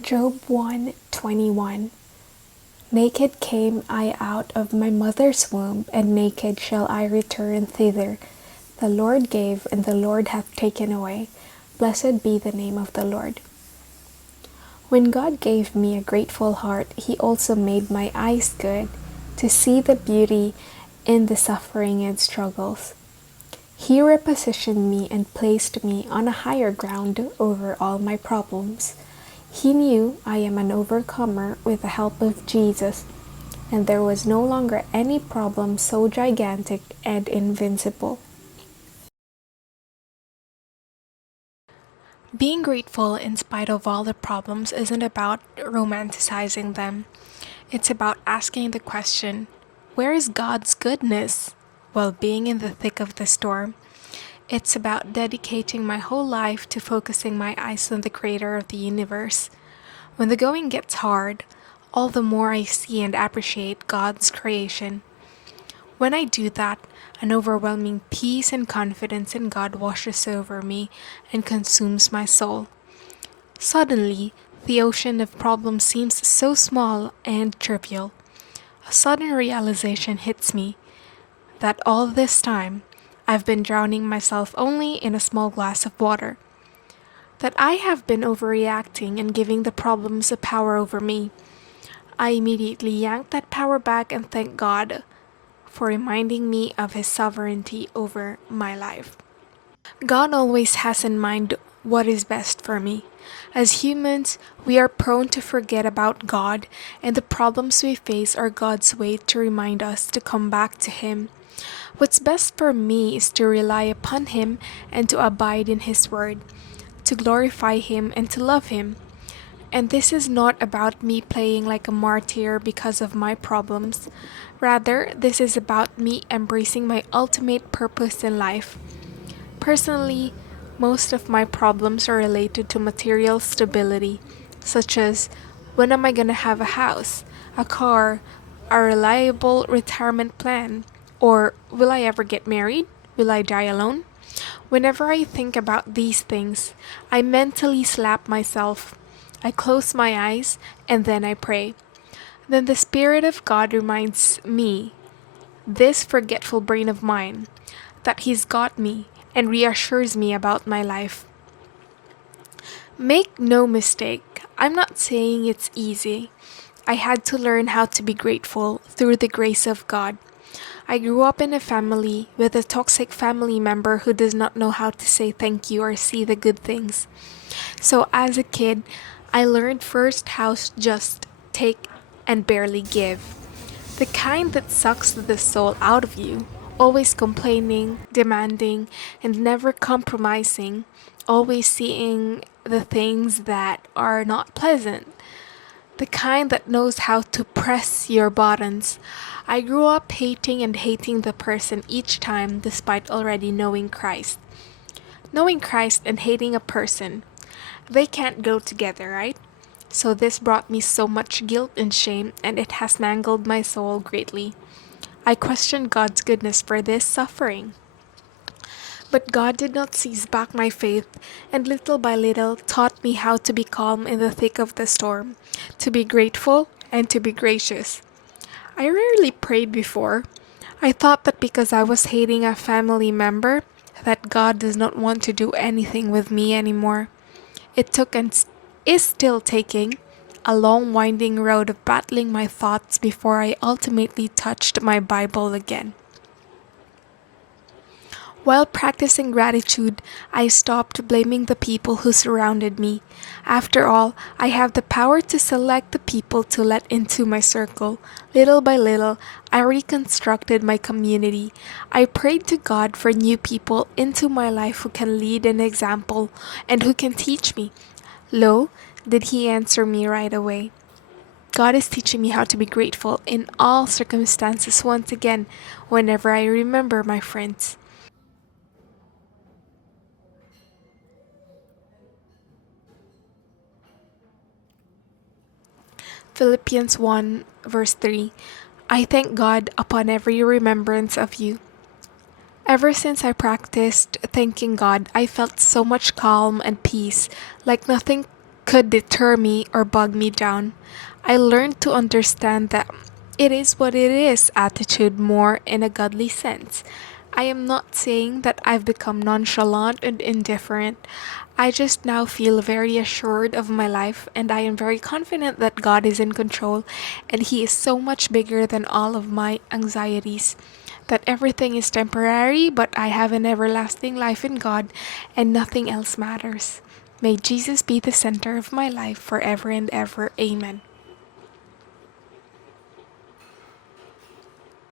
Job 1:21. Naked came I out of my mother's womb, and naked shall I return thither. The Lord gave, and the Lord hath taken away. Blessed be the name of the Lord. When God gave me a grateful heart, He also made my eyes good, to see the beauty in the suffering and struggles. He repositioned me and placed me on a higher ground over all my problems. He knew I am an overcomer with the help of Jesus, and there was no longer any problem so gigantic and invincible. Being grateful in spite of all the problems isn't about romanticizing them. It's about asking the question, where is God's goodness? While being in the thick of the storm. It's about dedicating my whole life to focusing my eyes on the creator of the universe. When the going gets hard, all the more I see and appreciate God's creation. When I do that, an overwhelming peace and confidence in God washes over me and consumes my soul. Suddenly, the ocean of problems seems so small and trivial. A sudden realization hits me that all this time, I've been drowning myself only in a small glass of water. That I have been overreacting and giving the problems a power over me. I immediately yanked that power back and thanked God for reminding me of His sovereignty over my life. God always has in mind what is best for me. As humans, we are prone to forget about God, and the problems we face are God's way to remind us to come back to Him. What's best for me is to rely upon Him and to abide in His Word, to glorify Him and to love Him. And this is not about me playing like a martyr because of my problems. Rather, this is about me embracing my ultimate purpose in life. Personally, most of my problems are related to material stability, such as when am I going to have a house, a car, a reliable retirement plan, or will I ever get married? Will I die alone? Whenever I think about these things, I mentally slap myself. I close my eyes and then I pray. Then the Spirit of God reminds me, this forgetful brain of mine, that He's got me and reassures me about my life. Make no mistake, I'm not saying it's easy. I had to learn how to be grateful through the grace of God. I grew up in a family with a toxic family member who does not know how to say thank you or see the good things. So as a kid, I learned first how to just take and barely give. The kind that sucks the soul out of you, always complaining, demanding, and never compromising, always seeing the things that are not pleasant. The kind that knows how to press your buttons. I grew up hating and hating the person each time despite already knowing Christ. Knowing Christ and hating a person, they can't go together, right? So this brought me so much guilt and shame, and it has mangled my soul greatly. I questioned God's goodness for this suffering. But God did not seize back my faith, and little by little taught me how to be calm in the thick of the storm, to be grateful, and to be gracious. I rarely prayed before. I thought that because I was hating a family member, that God does not want to do anything with me anymore. It took and is still taking a long winding road of battling my thoughts before I ultimately touched my Bible again. While practicing gratitude, I stopped blaming the people who surrounded me. After all, I have the power to select the people to let into my circle. Little by little, I reconstructed my community. I prayed to God for new people into my life who can lead an example and who can teach me. Lo, did He answer me right away. God is teaching me how to be grateful in all circumstances once again, whenever I remember my friends. Philippians 1 verse 3. I thank God upon every remembrance of you. Ever since I practiced thanking God, I felt so much calm and peace, like nothing could deter me or bog me down. I learned to understand that it is what it is attitude more in a godly sense. I am not saying that I've become nonchalant and indifferent. I just now feel very assured of my life, and I am very confident that God is in control and He is so much bigger than all of my anxieties. That everything is temporary, but I have an everlasting life in God, and nothing else matters. May Jesus be the center of my life forever and ever. Amen.